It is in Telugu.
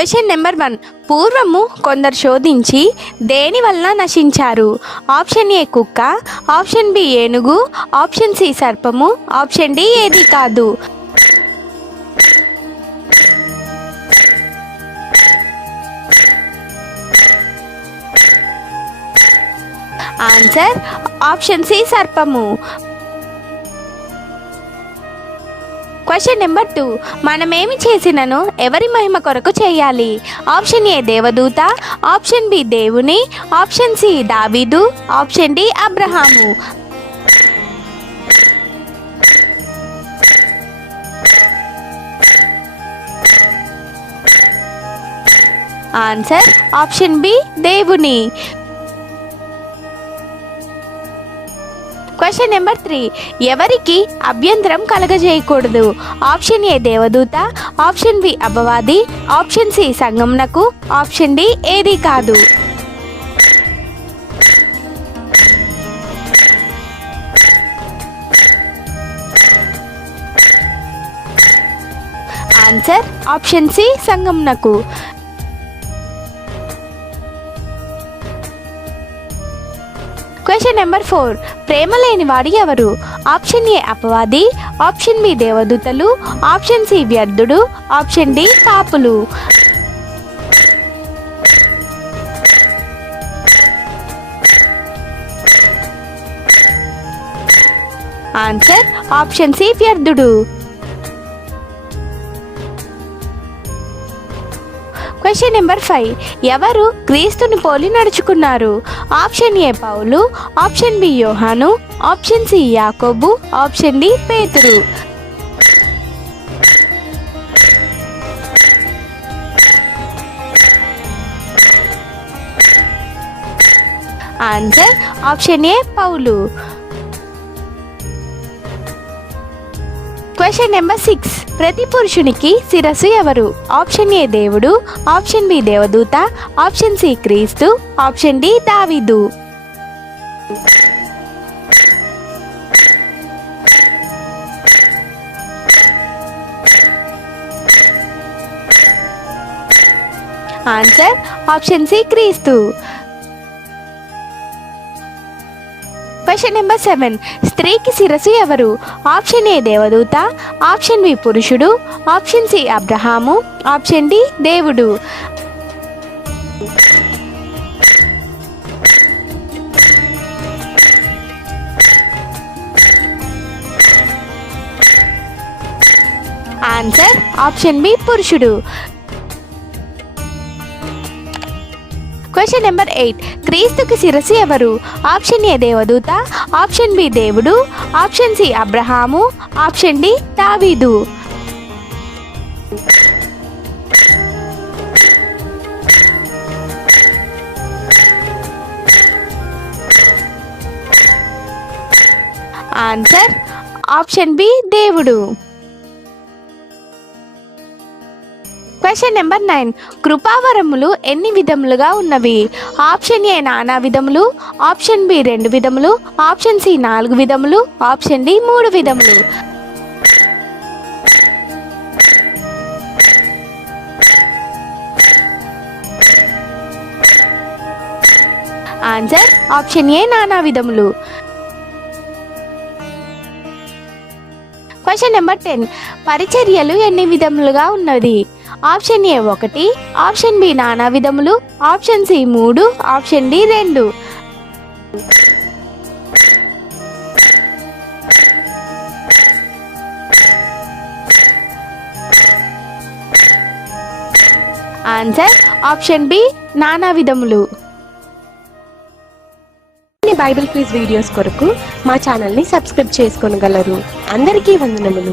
క్వశ్చన్ నెంబర్ వన్ పూర్వము కొందరు శోధించి దేని వలన నశించారు? ఆప్షన్ ఏ కుక్క ఆప్షన్ బి ఏనుగు ఆప్షన్ సి సర్పము ఆప్షన్ డి ఏది కాదు. ఆన్సర్ ఆప్షన్ సి సర్పము. క్వశ్చన్ నెంబర్ టూ మనమేమి చేసినను ఎవరి మహిమ కొరకు చేయాలి? ఆప్షన్ ఏ దేవదూత ఆప్షన్ బి దేవుని ఆప్షన్ సి దావీదు ఆప్షన్ డి అబ్రహాము. ఆన్సర్ ఆప్షన్ బి దేవుని. Question number three. ఎవరికి అభ్యంతరం కలగజేయకూడదు. ఆప్షన్ ఏ దేవదూత ఆప్షన్ బి అపవాది ఆప్షన్ సి సంగంనకు ఆప్షన్ డి ఏది కాదు. ఆన్సర్ ఆప్షన్ సి సంగంనకు క్వశ్చన్ నెంబర్ ఫోర్ ప్రేమ లేని వాడు ఎవరు? ఆప్షన్ ఏ అపవాది. ఆప్షన్ బి దేవదూతలు. ఆప్షన్ సి వ్యర్థుడు. ఆప్షన్ డి పాపులు. Answer option C వ్యర్థుడు. Question number five. ఎవరు క్రీస్తుని పోలి నడుచుకున్నారు? ఆప్షన్ ఏ పౌలు ఆప్షన్ బి యోహాను ఆప్షన్ సి యాకోబు ఆప్షన్ డి పేతురు. ఆన్సర్ ఆప్షన్ ఏ పౌలు. క్వశ్చన్ నెంబర్ సిక్స్ ప్రతి పురుషునికి శిరస్సు ఎవరు? ఆప్షన్ ఏ దేవుడు ఆప్షన్ బి దేవదూత ఆప్షన్ సి క్రీస్తు ఆప్షన్ డి దావిదు. ఆన్సర్ ఆప్షన్ సి క్రీస్తు. క్వశ్చన్ నెంబర్ సెవెన్ స్త్రీకి శిరస్సు ఎవరు? ఆప్షన్ ఏ దేవదూత. ఆప్షన్ బి పురుషుడు. ఆప్షన్ సి అబ్రహాము. ఆప్షన్ డి దేవుడు. ఆన్సర్ ఆప్షన్ బి పురుషుడు. Question number eight. క్రీస్తుకి శిరసి ఎవరు? ఆప్షన్ ఏ దేవదూత ఆప్షన్ బి దేవుడు ఆప్షన్ సి అబ్రహాము ఆప్షన్ డి దావీదు. ఆన్సర్ ఆప్షన్ బి దేవుడు. Question number nine. కృపావరములు ఎన్ని విధములుగా ఉన్నవి? ఆప్షన్ ఏ నానా విధములు ఆప్షన్ బి రెండు విధములు ఆప్షన్ సి నాలుగు విధములు ఆప్షన్ డి మూడు విధములు. ఆన్సర్ ఆప్షన్ ఏ నానా విధములు. క్వశ్చన్ నెంబర్ టెన్ పరిచర్యలు ఎన్ని విధములుగా ఉన్నది ఆప్షన్ ఏ ఒకటి ఆప్షన్ బి నానా విధములు ఆప్షన్ సి మూడు ఆప్షన్ డి రెండు. ఆన్సర్ ఆప్షన్ బి నానా విధములు. బైబిల్ క్విజ్ వీడియోస్ కొరకు మా ఛానల్ని సబ్స్క్రైబ్ చేసుకోనగలరు. అందరికీ వందనములు.